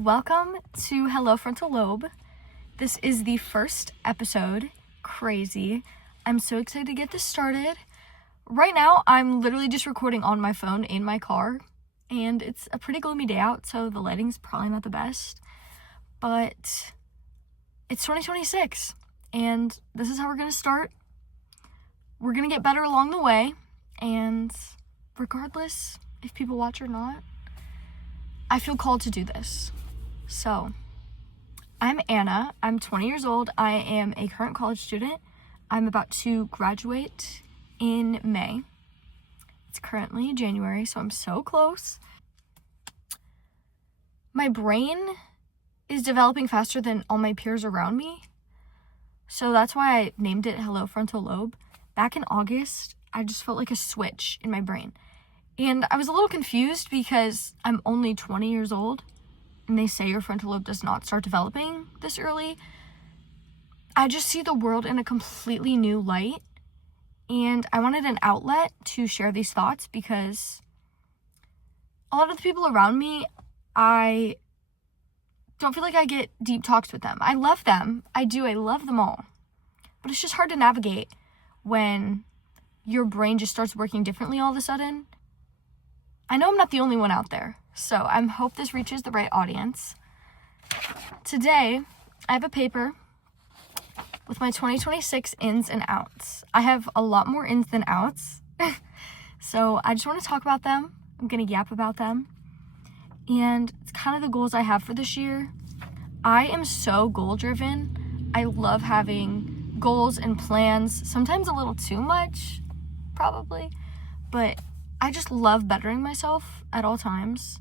Welcome to Hello Frontal Lobe. This is the first episode. Crazy. I'm so excited to get this started. Right now, I'm literally just recording on my phone in my car, and it's a pretty gloomy day out, so the lighting's probably not the best, but it's 2026, and this is how we're going to start. We're going to get better along the way, and regardless if people watch or not, I feel called to do this. So, I'm Anna. I'm 20 years old. I am a current college student. I'm about to graduate in May. It's currently January, so I'm so close. My brain is developing faster than all my peers around me. So that's why I named it Hello Frontal Lobe. Back in August, I just felt like a switch in my brain. And I was a little confused because I'm only 20 years old. And they say your frontal lobe does not start developing this early. I just see the world in a completely new light. And I wanted an outlet to share these thoughts because a lot of the people around me, I don't feel like I get deep talks with them. I love them. I do. I love them all. But it's just hard to navigate when your brain just starts working differently all of a sudden. I know I'm not the only one out there, so I hope this reaches the right audience. Today, I have a paper with my 2026 ins and outs. I have a lot more ins than outs, so I just want to talk about them. I'm going to yap about them, and it's kind of the goals I have for this year. I am so goal-driven. I love having goals and plans, sometimes a little too much, probably, but I just love bettering myself at all times,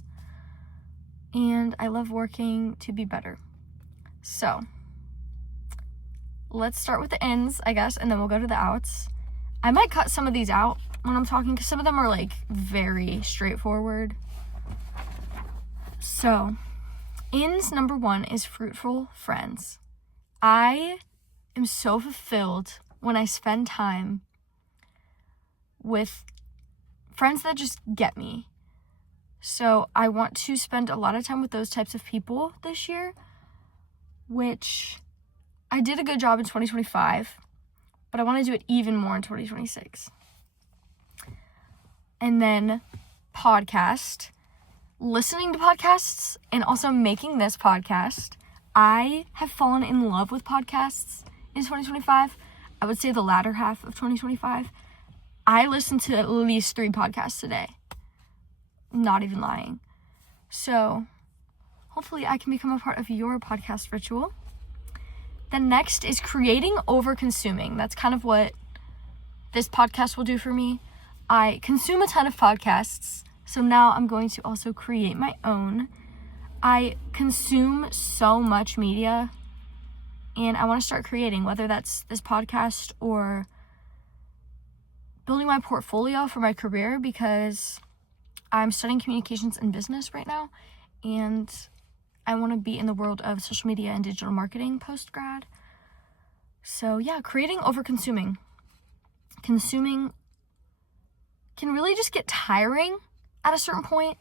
and I love working to be better. So, let's start with the ins, I guess, and then we'll go to the outs. I might cut some of these out when I'm talking, because some of them are, very straightforward. So, ins number 1 is fruitful friends. I am so fulfilled when I spend time with friends that just get me. So I want to spend a lot of time with those types of people this year, which I did a good job in 2025, but I want to do it even more in 2026. And then listening to podcasts, and also making this podcast. I have fallen in love with podcasts in 2025. I would say the latter half of 2025. I listen to at least 3 podcasts a day. Not even lying. So, hopefully I can become a part of your podcast ritual. Then next is creating over consuming. That's kind of what this podcast will do for me. I consume a ton of podcasts, so now I'm going to also create my own. I consume so much media, and I want to start creating, whether that's this podcast or building my portfolio for my career, because I'm studying communications and business right now, and I want to be in the world of social media and digital marketing post-grad. So yeah, creating over consuming. Consuming can really just get tiring at a certain point,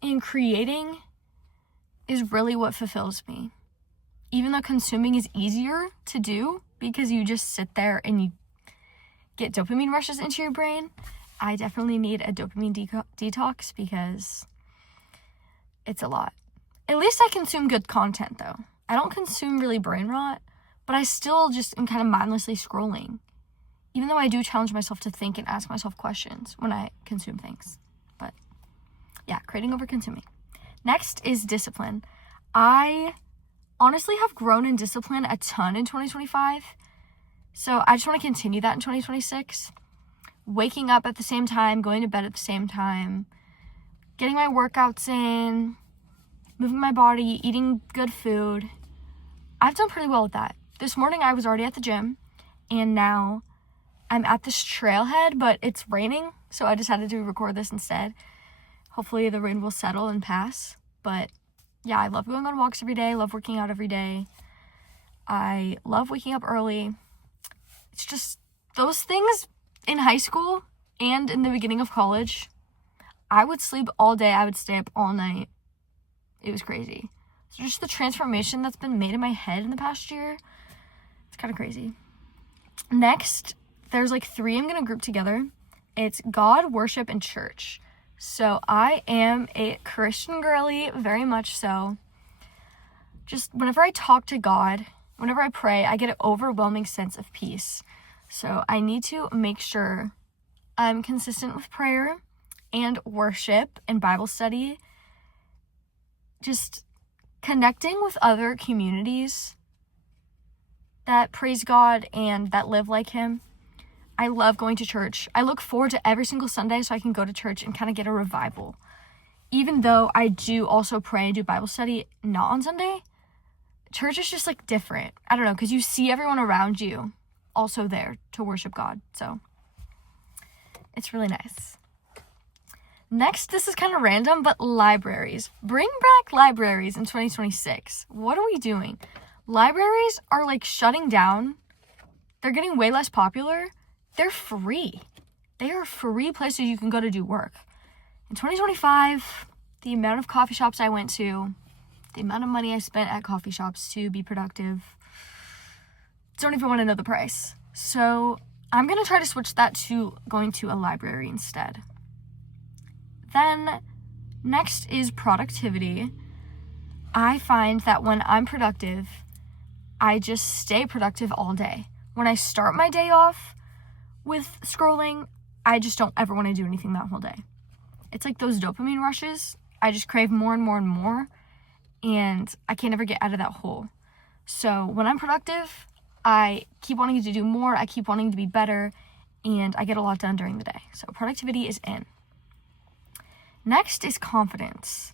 and creating is really what fulfills me. Even though consuming is easier to do because you just sit there and you get dopamine rushes into your brain, I definitely need a dopamine detox because it's a lot. At least I consume good content, though. I don't consume really brain rot, but I still just am kind of mindlessly scrolling, even though I do challenge myself to think and ask myself questions when I consume things. But yeah, creating over consuming. Next is discipline. I honestly have grown in discipline a ton in 2025. So I just want to continue that in 2026. Waking up at the same time, going to bed at the same time, getting my workouts in, moving my body, eating good food. I've done pretty well with that. This morning I was already at the gym, and now I'm at this trailhead, but it's raining, so I decided to record this instead. Hopefully the rain will settle and pass. But yeah, I love going on walks every day, love working out every day. I love waking up early. It's just those things in high school and in the beginning of college. I would sleep all day. I would stay up all night. It was crazy. just the transformation that's been made in my head in the past year, it's kind of crazy. Next, there's like 3 I'm going to group together. It's God, worship, and church. So I am a Christian girly, very much so. Just whenever I talk to God, whenever I pray, I get an overwhelming sense of peace. So I need to make sure I'm consistent with prayer and worship and Bible study. Just connecting with other communities that praise God and that live like Him. I love going to church. I look forward to every single Sunday so I can go to church and kind of get a revival. Even though I do also pray and do Bible study not on Sunday, church is just like different. I don't know, because you see everyone around you also there to worship God. So it's really nice. Next, this is kind of random, but libraries. Bring back libraries in 2026. What are we doing? Libraries are like shutting down. They're getting way less popular. They're free. They are free places you can go to do work. In 2025, the amount of coffee shops I went to, the amount of money I spent at coffee shops to be productive, don't even want to know the price. So I'm going to try to switch that to going to a library instead. Then next is productivity. I find that when I'm productive, I just stay productive all day. When I start my day off with scrolling, I just don't ever want to do anything that whole day. It's like those dopamine rushes. I just crave more and more and more, and I can't ever get out of that hole. So when I'm productive, I keep wanting to do more, I keep wanting to be better, and I get a lot done during the day. So productivity is in. Next is confidence.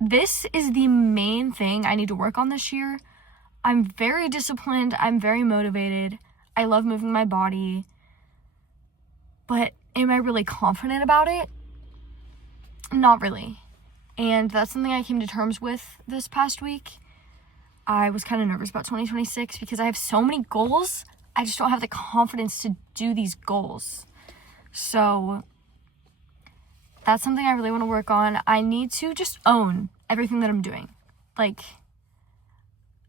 This is the main thing I need to work on this year. I'm very disciplined, I'm very motivated, I love moving my body, but am I really confident about it? Not really. And that's something I came to terms with this past week. I was kind of nervous about 2026 because I have so many goals, I just don't have the confidence to do these goals. So that's something I really want to work on. I need to just own everything that I'm doing. Like,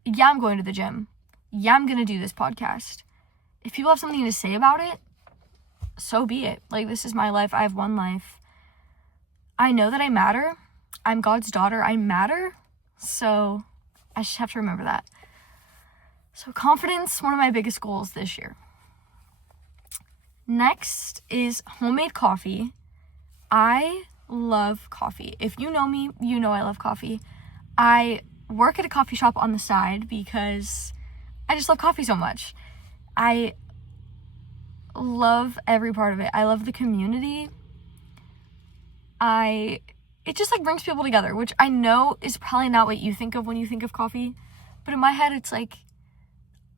yeah, I'm going to the gym. Yeah, I'm going to do this podcast. If people have something to say about it, so be it. Like, this is my life. I have one life. I know that I matter. I'm God's daughter. I matter. So I just have to remember that. So confidence, one of my biggest goals this year. Next is homemade coffee. I love coffee. If you know me, you know I love coffee. I work at a coffee shop on the side because I just love coffee so much. I love every part of it. I love the community. It just like brings people together, which I know is probably not what you think of when you think of coffee. But in my head, it's like,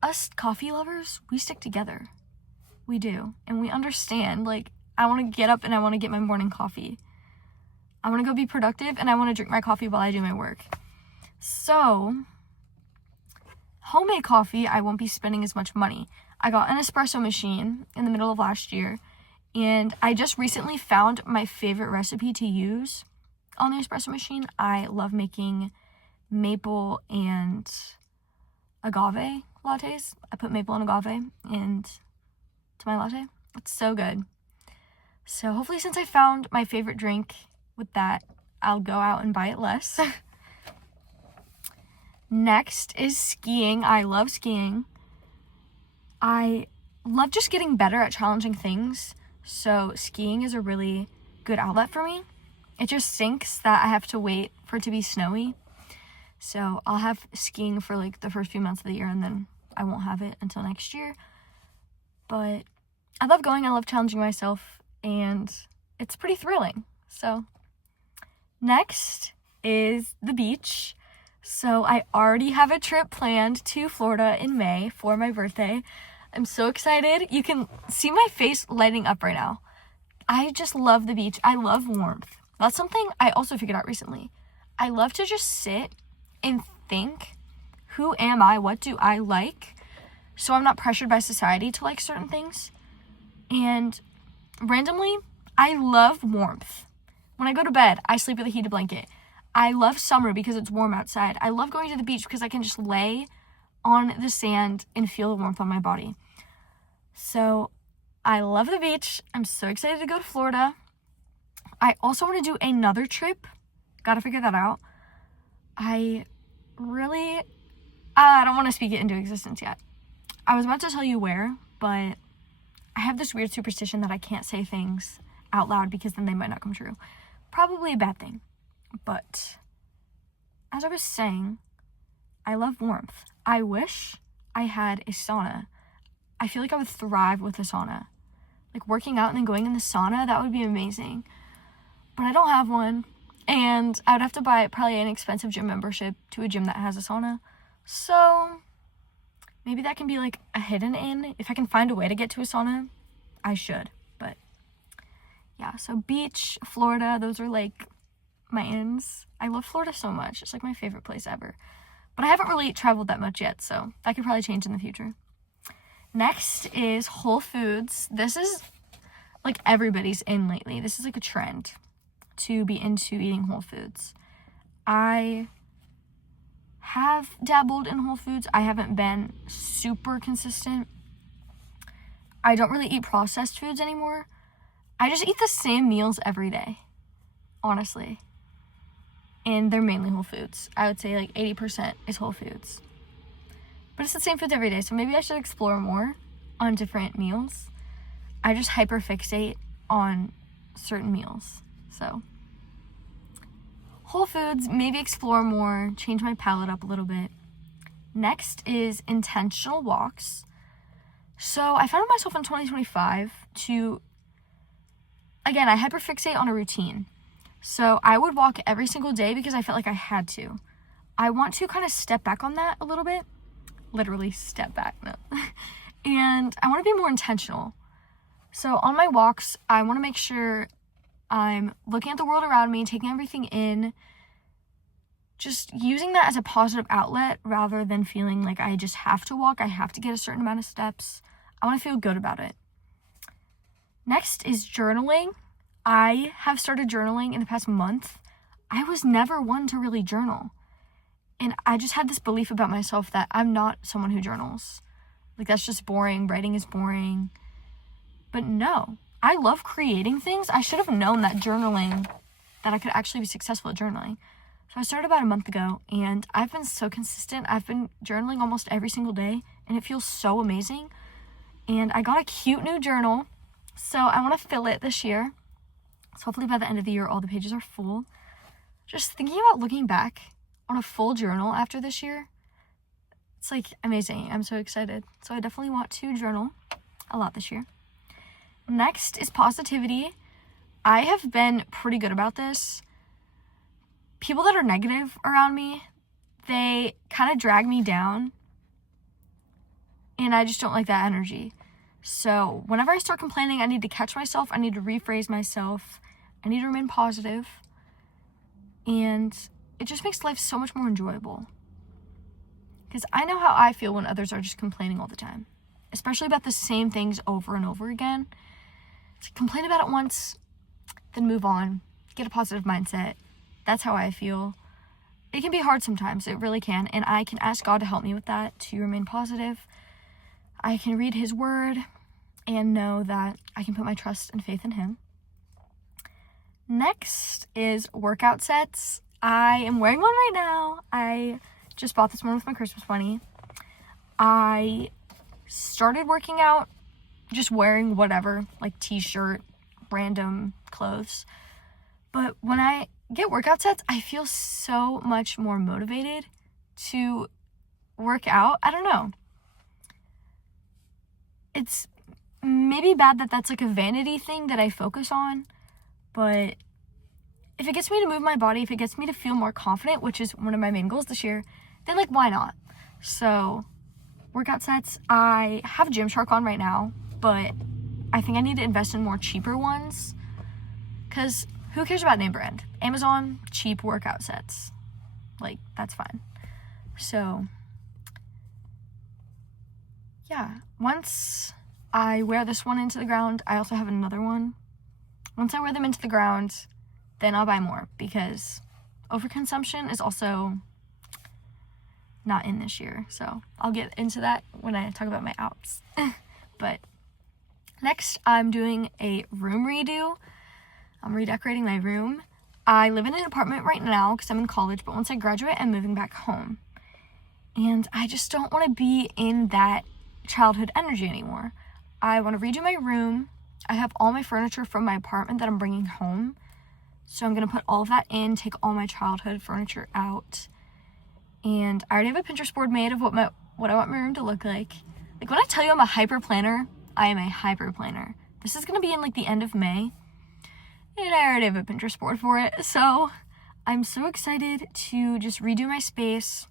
us coffee lovers, we stick together. We do. And we understand, like, I want to get up and I want to get my morning coffee. I want to go be productive and I want to drink my coffee while I do my work. So, homemade coffee, I won't be spending as much money. I got an espresso machine in the middle of last year, and I just recently found my favorite recipe to use on the espresso machine. I love making maple and agave lattes. I put maple and agave into my latte. It's so good. So hopefully, since I found my favorite drink with that, I'll go out and buy it less. Next is skiing. I love skiing. I love just getting better at challenging things. So skiing is a really good outlet for me. It just stinks that I have to wait for it to be snowy. So I'll have skiing for like the first few months of the year, and then I won't have it until next year. But I love going. I love challenging myself, and it's pretty thrilling. So next is the beach. So I already have a trip planned to Florida in May for my birthday. I'm so excited. You can see my face lighting up right now. I just love the beach. I love warmth. That's something I also figured out recently. I love to just sit and think, who am I? What do I like? So I'm not pressured by society to like certain things. And randomly, I love warmth. When I go to bed, I sleep with a heated blanket. I love summer because it's warm outside. I love going to the beach because I can just lay on the sand and feel the warmth on my body. So I love the beach. I'm so excited to go to Florida. I also want to do another trip. Gotta figure that out. I don't want to speak it into existence yet. I was about to tell you where, but I have this weird superstition that I can't say things out loud because then they might not come true. Probably a bad thing. But as I was saying, I love warmth. I wish I had a sauna. I feel like I would thrive with a sauna. Like working out and then going in the sauna, that would be amazing. But I don't have one. And I would have to buy probably an expensive gym membership to a gym that has a sauna. So maybe that can be like a hidden in. If I can find a way to get to a sauna, I should. But yeah, so beach, Florida, those are like my ins. I love Florida so much. It's like my favorite place ever. But I haven't really traveled that much yet, so that could probably change in the future. Next is Whole Foods. This is like everybody's in lately. This is like a trend to be into eating Whole Foods. I have dabbled in Whole Foods. I haven't been super consistent. I don't really eat processed foods anymore. I just eat the same meals every day, honestly. And they're mainly Whole Foods. I would say like 80% is Whole Foods. But it's the same foods every day, so maybe I should explore more on different meals. I just hyperfixate on certain meals. So Whole Foods, maybe explore more, change my palate up a little bit. Next is intentional walks. So I found myself in 2025 to, again, I hyperfixate on a routine. So I would walk every single day because I felt like I had to. I want to kind of step back on that a little bit. Literally step back, no. And I want to be more intentional. So on my walks, I want to make sure I'm looking at the world around me, taking everything in, just using that as a positive outlet rather than feeling like I just have to walk, I have to get a certain amount of steps. I want to feel good about it. Next is journaling. I have started journaling in the past month. I was never one to really journal. And I just had this belief about myself that I'm not someone who journals. Like, that's just boring. Writing is boring. But no, I love creating things. I should have known that I could actually be successful at journaling. So I started about a month ago, and I've been so consistent. I've been journaling almost every single day, and it feels so amazing. And I got a cute new journal, so I want to fill it this year. So hopefully by the end of the year, all the pages are full. Just thinking about looking back on a full journal after this year, it's like amazing. I'm so excited. So I definitely want to journal a lot this year. Next is positivity. I have been pretty good about this. People that are negative around me, they kind of drag me down, and I just don't like that energy. So whenever I start complaining, I need to catch myself. I need to rephrase myself. I need to remain positive. And it just makes life so much more enjoyable. Because I know how I feel when others are just complaining all the time. Especially about the same things over and over again. It's like, complain about it once, then move on. Get a positive mindset. That's how I feel. It can be hard sometimes. It really can. And I can ask God to help me with that, to remain positive. I can read His Word and know that I can put my trust and faith in Him. Next is workout sets. I am wearing one right now. I just bought this one with my Christmas money. I started working out just wearing whatever, like t-shirt, random clothes. But when I get workout sets, I feel so much more motivated to work out. I don't know. It's maybe bad that that's like a vanity thing that I focus on, but if it gets me to move my body, if it gets me to feel more confident, which is one of my main goals this year, then like, why not? So workout sets, I have Gymshark on right now, but I think I need to invest in more cheaper ones, because who cares about name brand? Amazon, cheap workout sets. Like, that's fine. So yeah, once I wear this one into the ground, I also have another one. Once I wear them into the ground, then I'll buy more, because overconsumption is also not in this year. So I'll get into that when I talk about my outs. But next, I'm doing a room redo. I'm redecorating my room. I live in an apartment right now because I'm in college, but once I graduate, I'm moving back home. And I just don't want to be in that childhood energy anymore. I want to redo my room. I have all my furniture from my apartment that I'm bringing home. So I'm going to put all of that in, take all my childhood furniture out. And I already have a Pinterest board made of what I want my room to look like. Like, when I tell you I'm a hyper planner, I am a hyper planner. This is going to be in, like, the end of May. And I already have a Pinterest board for it. So I'm so excited to just redo my space.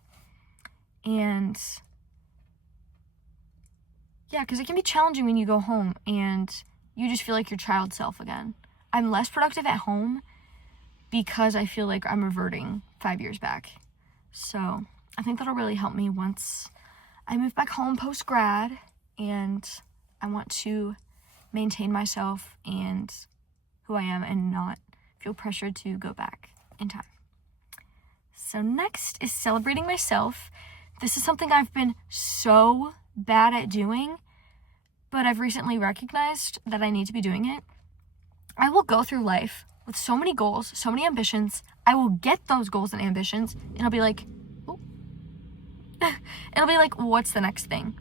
And yeah, because it can be challenging when you go home and you just feel like your child self again. I'm less productive at home because I feel like I'm reverting 5 years back. So I think that'll really help me once I move back home post-grad, and I want to maintain myself and who I am and not feel pressured to go back in time. So next is celebrating myself. This is something I've been so bad at doing, but I've recently recognized that I need to be doing it. I will go through life with so many goals, so many ambitions. I will get those goals and ambitions, and I'll be like, oh. And I'll be like, what's the next thing?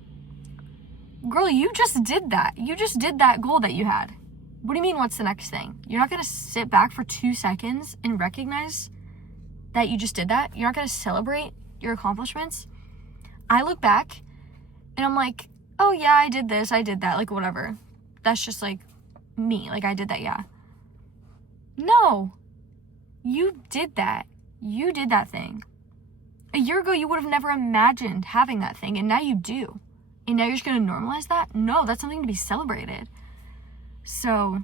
Girl, you just did that. You just did that goal that you had. What do you mean, what's the next thing? You're not going to sit back for 2 seconds and recognize that you just did that? You're not going to celebrate your accomplishments? I look back, and I'm like, oh yeah, I did this, I did that, like, whatever. That's just, like, me. Like, I did that, yeah. No. You did that. You did that thing. A year ago, you would have never imagined having that thing, and now you do. And now you're just going to normalize that? No, that's something to be celebrated. So,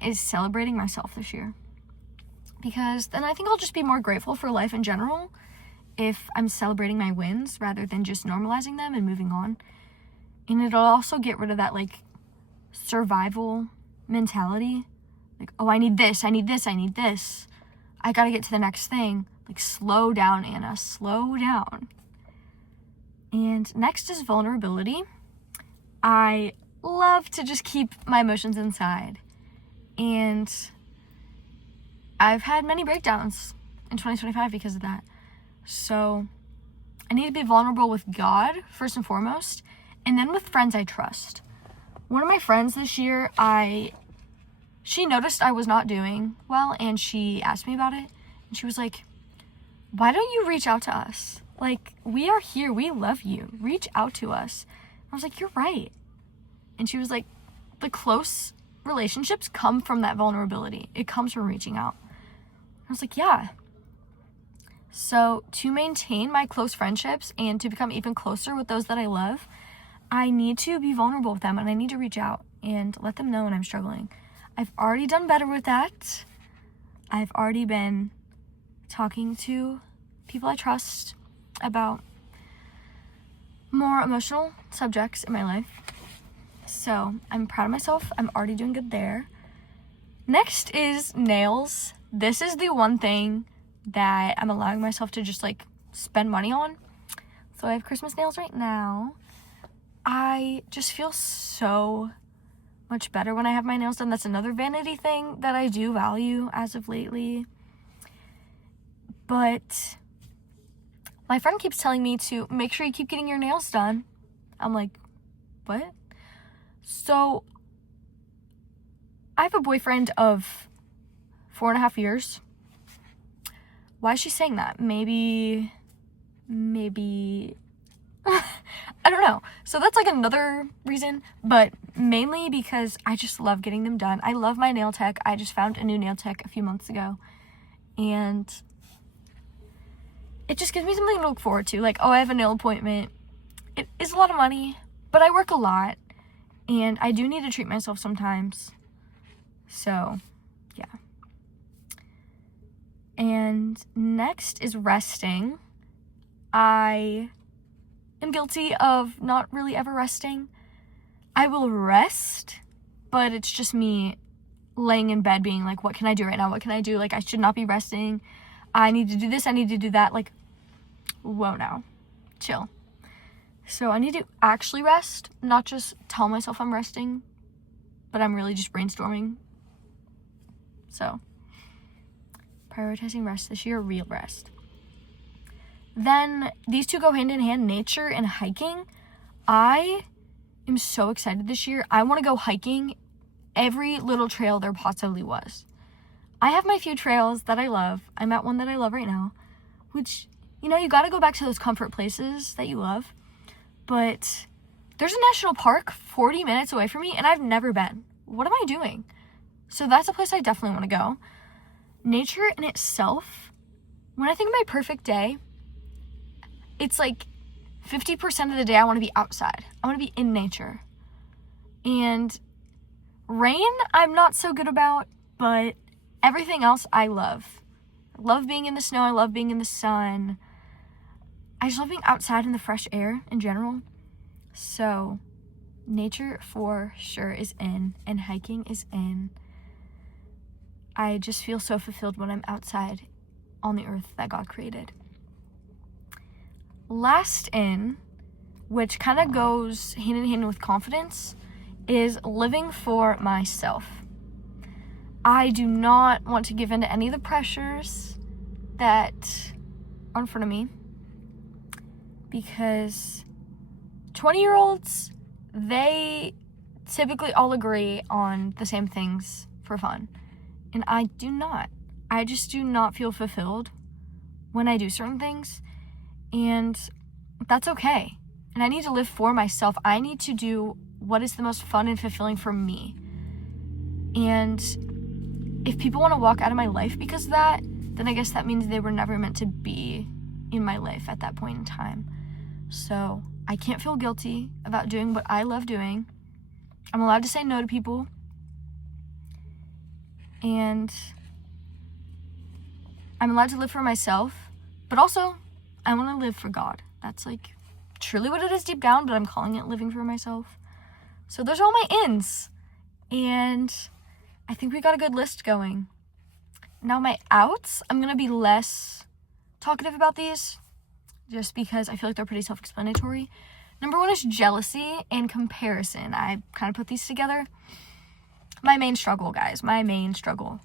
is celebrating myself this year. Because then I think I'll just be more grateful for life in general if I'm celebrating my wins rather than just normalizing them and moving on. And it'll also get rid of that, like, survival mentality. Like, oh, I need this, I need this, I need this. I gotta get to the next thing. Like, slow down, Anna, slow down. And next is vulnerability. I love to just keep my emotions inside. And I've had many breakdowns in 2025 because of that. So I need to be vulnerable with God, first and foremost, and then with friends I trust. One of my friends this year, she noticed I was not doing well, and she asked me about it. And she was like, why don't you reach out to us? Like, we are here. We love you. Reach out to us. I was like, you're right. And she was like, the close relationships come from that vulnerability. It comes from reaching out. I was like, yeah. So to maintain my close friendships and to become even closer with those that I love, I need to be vulnerable with them, and I need to reach out and let them know when I'm struggling. I've already done better with that. I've already been talking to people I trust about more emotional subjects in my life. So I'm proud of myself. I'm already doing good there. Next is nails. This is the one thing that I'm allowing myself to just, like, spend money on. So I have Christmas nails right now. I just feel so much better when I have my nails done. That's another vanity thing that I do value as of lately. But my friend keeps telling me to make sure you keep getting your nails done. I'm like, what? So I have a boyfriend of 4.5 years. Why is she saying that? Maybe I don't know. So that's, like, another reason, but mainly because I just love getting them done. I love my nail tech. I just found a new nail tech a few months ago, and it just gives me something to look forward to. Like, oh, I have a nail appointment. It is a lot of money, but I work a lot, and I do need to treat myself sometimes. So, yeah. And next is resting. I am guilty of not really ever resting. I will rest, but it's just me laying in bed being like, what can I do right now? What can I do? Like, I should not be resting. I need to do this. I need to do that. Like, whoa now. Chill. So I need to actually rest, not just tell myself I'm resting, but I'm really just brainstorming. So, prioritizing rest this year, real rest. Then, these two go hand in hand, nature and hiking. I am so excited this year. I want to go hiking every little trail there possibly was. I have my few trails that I love. I'm at one that I love right now, which, you got to go back to those comfort places that you love. But there's a national park 40 minutes away from me, and I've never been. What am I doing? So that's a place I definitely want to go. Nature in itself, when I think of my perfect day, it's like 50% of the day I want to be outside. I want to be in nature. And rain, I'm not so good about, but everything else I love. I love being in the snow. I love being in the sun. I just love being outside in the fresh air in general. So, nature for sure is in, and hiking is in. I just feel so fulfilled when I'm outside on the earth that God created. Last in, which kind of goes hand in hand with confidence, is living for myself. I do not want to give in to any of the pressures that are in front of me, because 20-year-olds, they typically all agree on the same things for fun. And I do not. I just do not feel fulfilled when I do certain things. And that's okay. And I need to live for myself. I need to do what is the most fun and fulfilling for me. And if people want to walk out of my life because of that, then I guess that means they were never meant to be in my life at that point in time. So I can't feel guilty about doing what I love doing. I'm allowed to say no to people. And I'm allowed to live for myself. But also, I want to live for God. That's like truly what it is deep down, but I'm calling it living for myself. So those are all my ins. And I think we got a good list going. Now my outs, I'm going to be less talkative about these just because I feel like they're pretty self-explanatory. Number one is jealousy and comparison. I kind of put these together. My main struggle, guys. My main struggle.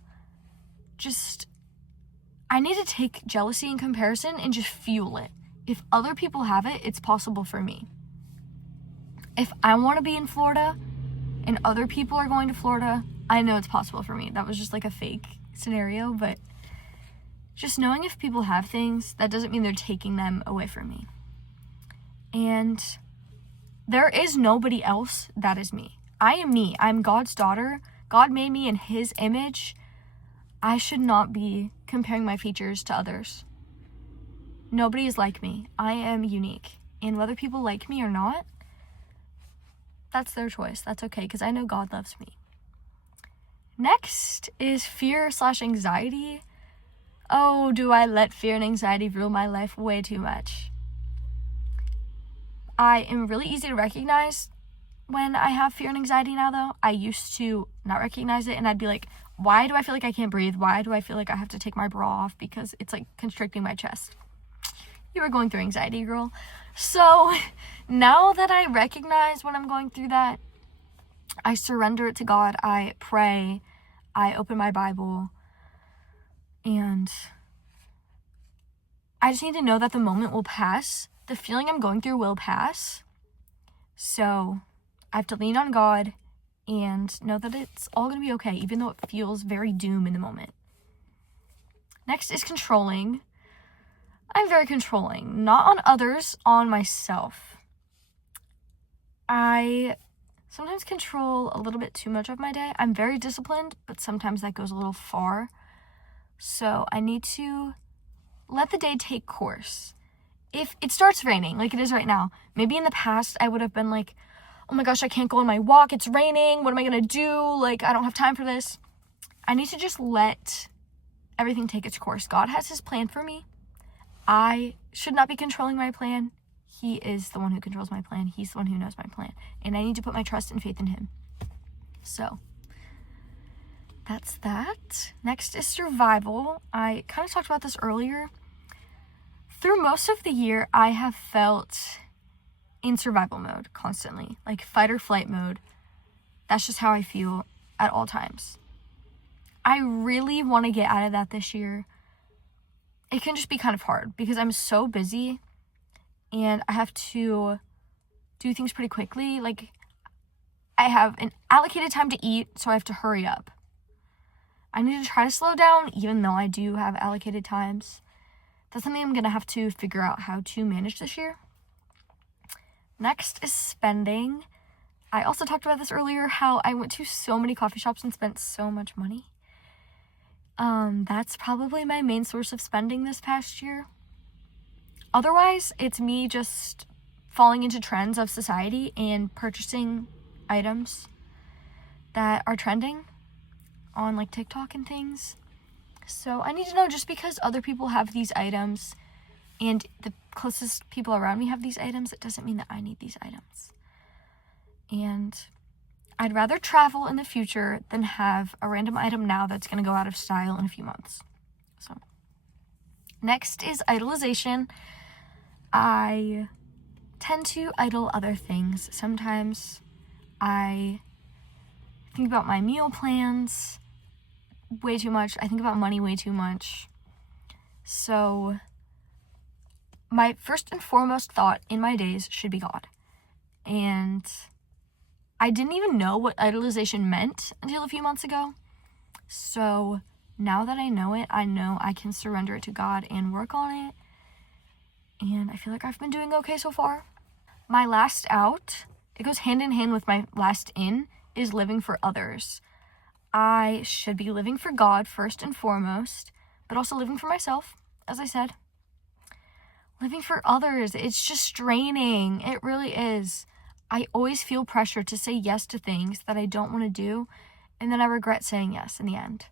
I need to take jealousy and comparison and just fuel it. If other people have it, it's possible for me. If I want to be in Florida and other people are going to Florida, I know it's possible for me. That was just like a fake scenario, but just knowing if people have things, that doesn't mean they're taking them away from me. And there is nobody else that is me. I am me. I'm God's daughter. God made me in His image. I should not be comparing my features to others. Nobody is like me. I am unique. And whether people like me or not, that's their choice. That's okay, because I know God loves me. Next is fear/anxiety. Oh, do I let fear and anxiety rule my life way too much? I am really easy to recognize when I have fear and anxiety now, though. I used to not recognize it, and I'd be like, why do I feel like I can't breathe? Why do I feel like I have to take my bra off? Because it's like constricting my chest. You were going through anxiety, girl. So now that I recognize when I'm going through that, I surrender it to God. I pray. I open my Bible. And I just need to know that the moment will pass. The feeling I'm going through will pass. So I have to lean on God and know that it's all going to be okay, even though it feels very doom in the moment. Next is controlling. I'm very controlling, not on others, on myself. I sometimes control a little bit too much of my day. I'm very disciplined, but sometimes that goes a little far. So I need to let the day take course. If it starts raining, like it is right now, maybe in the past I would have been like, oh my gosh, I can't go on my walk, it's raining, what am I gonna do? Like, I don't have time for this. I need to just let everything take its course. God has His plan for me. I should not be controlling my plan. He is the one who controls my plan. He's the one who knows my plan. And I need to put my trust and faith in Him. So, that's that. Next is survival. I kind of talked about this earlier. Through most of the year, I have felt in survival mode constantly, like fight or flight mode. That's just how I feel at all times. I really want to get out of that this year. It can just be kind of hard because I'm so busy and I have to do things pretty quickly. Like, I have an allocated time to eat, so I have to hurry up. I need to try to slow down, even though I do have allocated times. That's something I'm going to have to figure out how to manage this year. Next is spending. I also talked about this earlier, how I went to so many coffee shops and spent so much money. That's probably my main source of spending this past year. Otherwise, it's me just falling into trends of society and purchasing items that are trending on like TikTok and things. So I need to know, just because other people have these items and the closest people around me have these items, it doesn't mean that I need these items. And I'd rather travel in the future than have a random item now that's going to go out of style in a few months. So next is idolization. I tend to idol other things. Sometimes I think about my meal plans way too much. I think about money way too much. So my first and foremost thought in my days should be God. And I didn't even know what idolization meant until a few months ago. So now that I know it, I know I can surrender it to God and work on it. And I feel like I've been doing okay so far. My last out, it goes hand in hand with my last in, is living for others. I should be living for God first and foremost, but also living for myself, as I said. Living for others, it's just draining. It really is. I always feel pressure to say yes to things that I don't want to do, and then I regret saying yes in the end.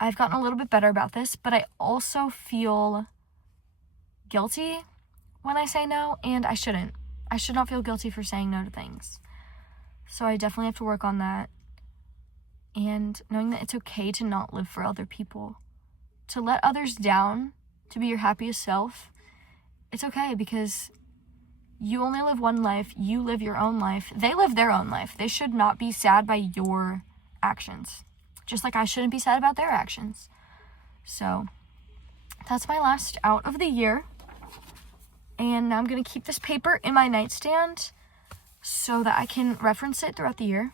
I've gotten a little bit better about this, but I also feel guilty when I say no, and I shouldn't. I should not feel guilty for saying no to things. So I definitely have to work on that. And knowing that it's okay to not live for other people. To let others down, to be your happiest self, it's okay, because you only live one life. You live your own life. They live their own life. They should not be sad by your actions. Just like I shouldn't be sad about their actions. So that's my last out of the year. And now I'm going to keep this paper in my nightstand so that I can reference it throughout the year.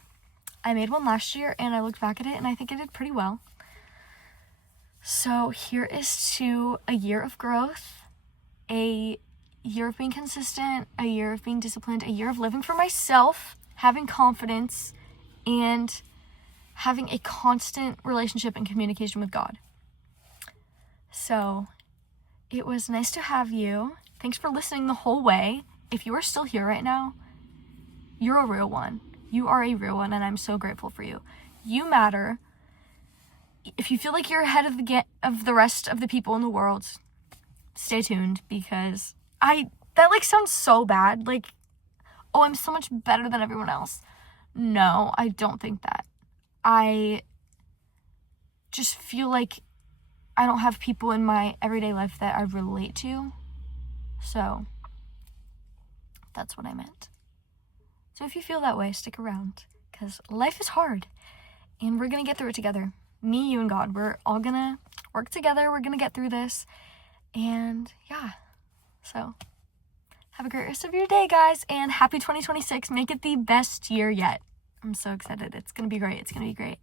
I made one last year and I looked back at it and I think I did pretty well. So here is to a year of growth, a year of being consistent, a year of being disciplined, a year of living for myself, having confidence, and having a constant relationship and communication with God. So it was nice to have you. Thanks for listening the whole way. If you are still here right now, you're a real one. You are a real one, and I'm so grateful for you. You matter. If you feel like you're ahead of the rest of the people in the world, stay tuned, because that sounds so bad. Like, oh, I'm so much better than everyone else. No, I don't think that. I just feel like I don't have people in my everyday life that I relate to. So that's what I meant. So if you feel that way, stick around, because life is hard and we're going to get through it together. Me, you, and God, we're all going to work together. We're going to get through this. And yeah, so have a great rest of your day, guys, and happy 2026. Make it the best year yet. I'm so excited. It's going to be great. It's going to be great.